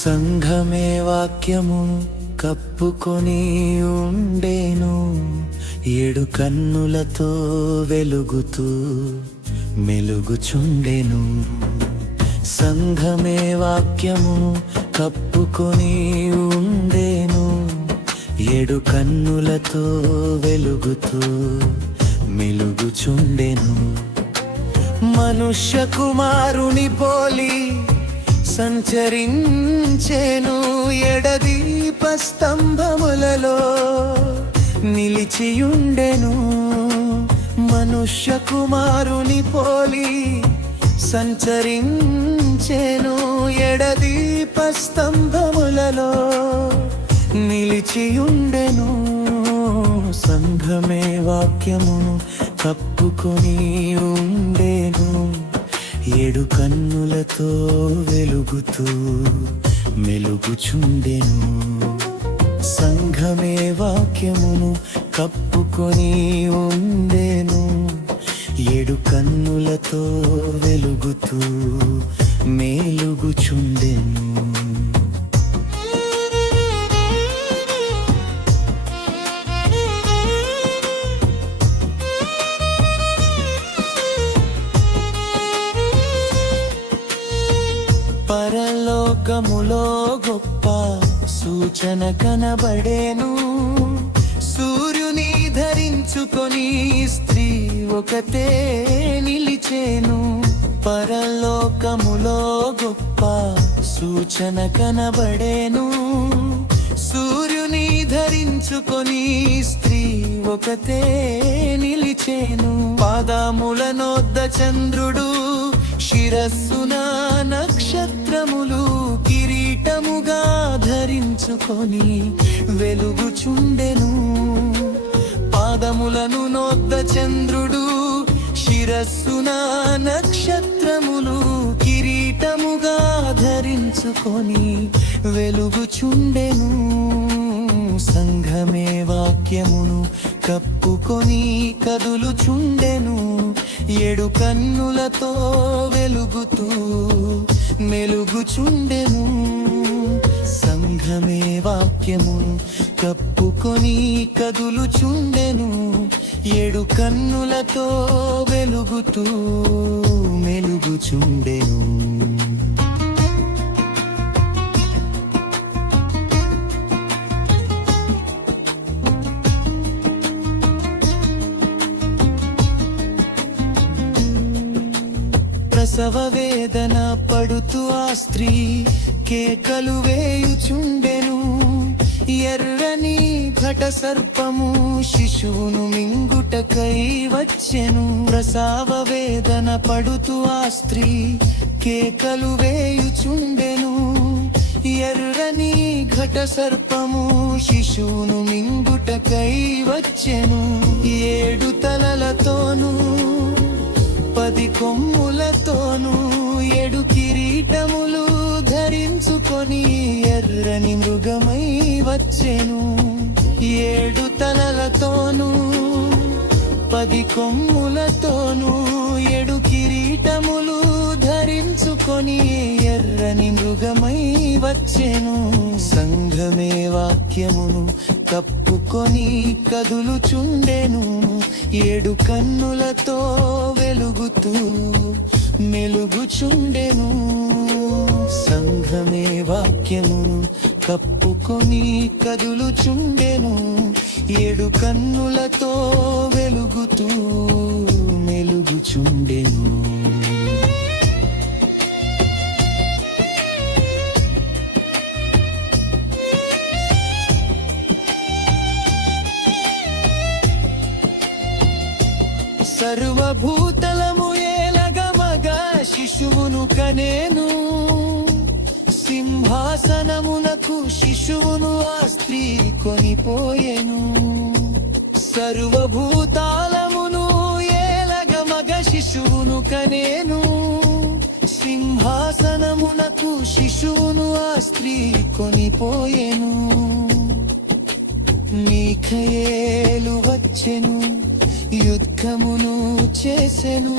సంఘమే వాక్యము కప్పుకొని ఉండేను, ఏడు కన్నులతో వెలుగుతూ మెలుగుచుండెను. సంఘమే వాక్యము కప్పుకొని ఉండేను, ఏడు కన్నులతో వెలుగుతూ మెలుగుచుండెను. మనుష్య కుమారుని పోలి సంచరించేను, ఎడదీప స్తంభములలో నిలిచియుండెను. మనుష్య కుమారుని పోలి సంచరించేను, ఎడదీప స్తంభములలో నిలిచియుండెను. సంఘమే వాక్యమును కప్పుకొని ఉండేను, ఏడు కన్నులతో వెలుగుతూ మెలుగుచుండెను. సంఘమే వాక్యమును కప్పుకొని ఉండేను, ఏడు కన్నులతో వెలుగుతూ మెలుగుచుండెను. పరలోకములో గొప్ప సూచన కనబడేను, సూర్యుని ధరించుకొని స్త్రీ ఒకతే నిలిచేను. పరలోకములో గొప్ప సూచన కనబడేను, సూర్యుని ధరించుకొని స్త్రీ ఒకతే నిలిచేను. పాదములనొద్ద చంద్రుడు, శిరస్సున నక్షత్రములు, కిరీటముగా ధరించుకొని వెలుగుచుండెను. పాదములను నొద్ద చంద్రుడు, శిరస్సున నక్షత్రములు, కిరీటముగా ధరించుకొని వెలుగుచుండెను. సంఘమే వాక్యమును కప్పుకొని కదులుచుండెను, ఏడు కన్నులతో వెలుగుతూ మెలుగుచుండెను. సంఘమే వాక్యమును కప్పుకొని కదులుచుండెను, ఏడు కన్నులతో వెలుగుతూ మెలుగుచుండెను. ప్రసవ వేదన పడుతూ ఆ స్త్రీ కేకలు వేయుచుండెను. ఎర్రని ఘట సర్పము శిశువును మింగుటకై వచ్చెను. ప్రసవ వేదన పడుతూ ఆ స్త్రీ కేకలు వేయుచుండెను. ఎర్రని ఘట సర్పము శిశువును మింగుటకై వచ్చెను. ఏడు తలలతోనూ 10 కొమ్ములతోనూ, ఏడు కిరీటములు ధరించుకొని ఎర్రని మృగమై వచ్చెను. ఏడు తలలతోనూ 10 కొమ్ములతోనూ, ఏడు కిరీటములు ధరించుకొని ఎర్రని మృగమై వచ్చెను. సంఘమే వాక్యమును కప్పుకొని కదులుచుండెను, ఏడు కన్నులతో వెలుగుతూ మెలుగుచుండెను. సంఘమే వాక్యమును కప్పుకొని కదులుచుండెను, ఏడు కన్నులతో వెలుగుతూ మెలుగుచుండెను. సర్వభూతలము ఏలగమగ శిశువును కనేను. సింహాసనమునకు శిశువును ఆ స్త్రీ కొనిపోయెను. సర్వభూతాలమును ఏలగమగ శిశువును కనేను. సింహాసనమునకు శిశువును ఆ స్త్రీ కొనిపోయెను. మీఖయేలు వచ్చెను, యుద్ధమును చేసెను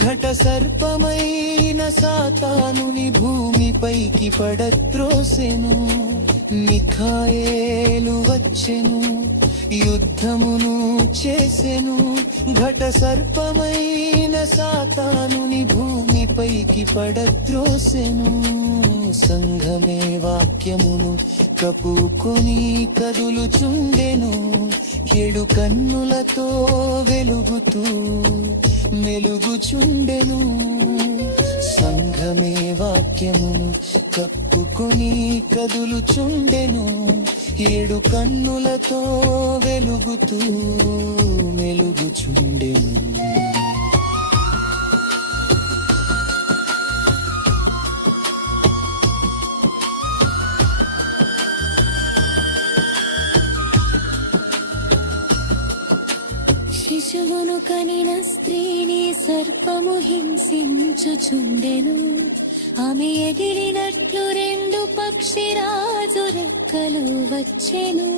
ఘట సర్పమైన సాతానుని భూమిపైకి పడత్రోసెను మిఖాయేలు వచ్చెను యుద్ధమును చేసెను ఘట సర్పమైన సాతానుని భూమిపైకి పడత్రోసెను సంఘమే వాక్యమును కప్పుకొని కదులుచుండెను ఏడు కన్నులతో వెలుగుతూ మెలుగుచుండెను సంఘమే వాక్యమును కప్పుకొని కదులుచుండెను ఏడు కన్నులతో వెలుగుతూ మెలుగుచుండెను శిశువును కనిన స్త్రీని సర్పము హింసించుచుండెను ఆమె ఎగిరినట్లు రెండు పక్షిరాజు రెక్కలు వచ్చెను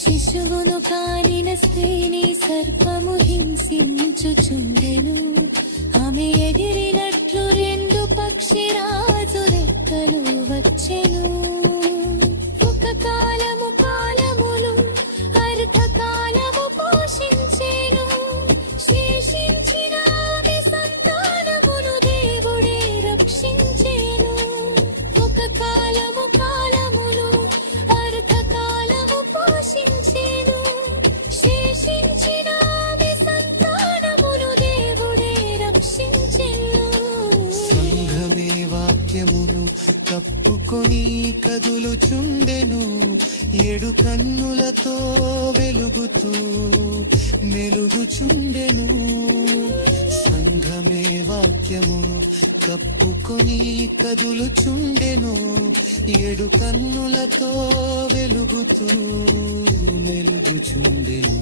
శిశువును కానిన స్త్రీని సర్పము హింసించుచుండెను ఆమె ఎగిరినట్లు రెండు పక్షిరాజు రెక్కలు వచ్చెను ఒక కాలము కాలములు అర్ధకాలము పోషించెను శేషించిన ఆమె సంతానమును దేవుడే రక్షించెను ఒక కాలము కాలములు అర్ధకాలము పోషించెను శేషించిన ఆమె సంతానమును దేవుడే రక్షించెను సంఘమే వాక్యమును కప్పుకొని కదులుచుండెను ఏడు కన్నులతో వెలుగుతూ మెలుగుచుండెను సంఘమే వాక్యమును కప్పుకొని కదులుచుండెను ఏడు కన్నులతో వెలుగుతూ మెలుగుచుండెను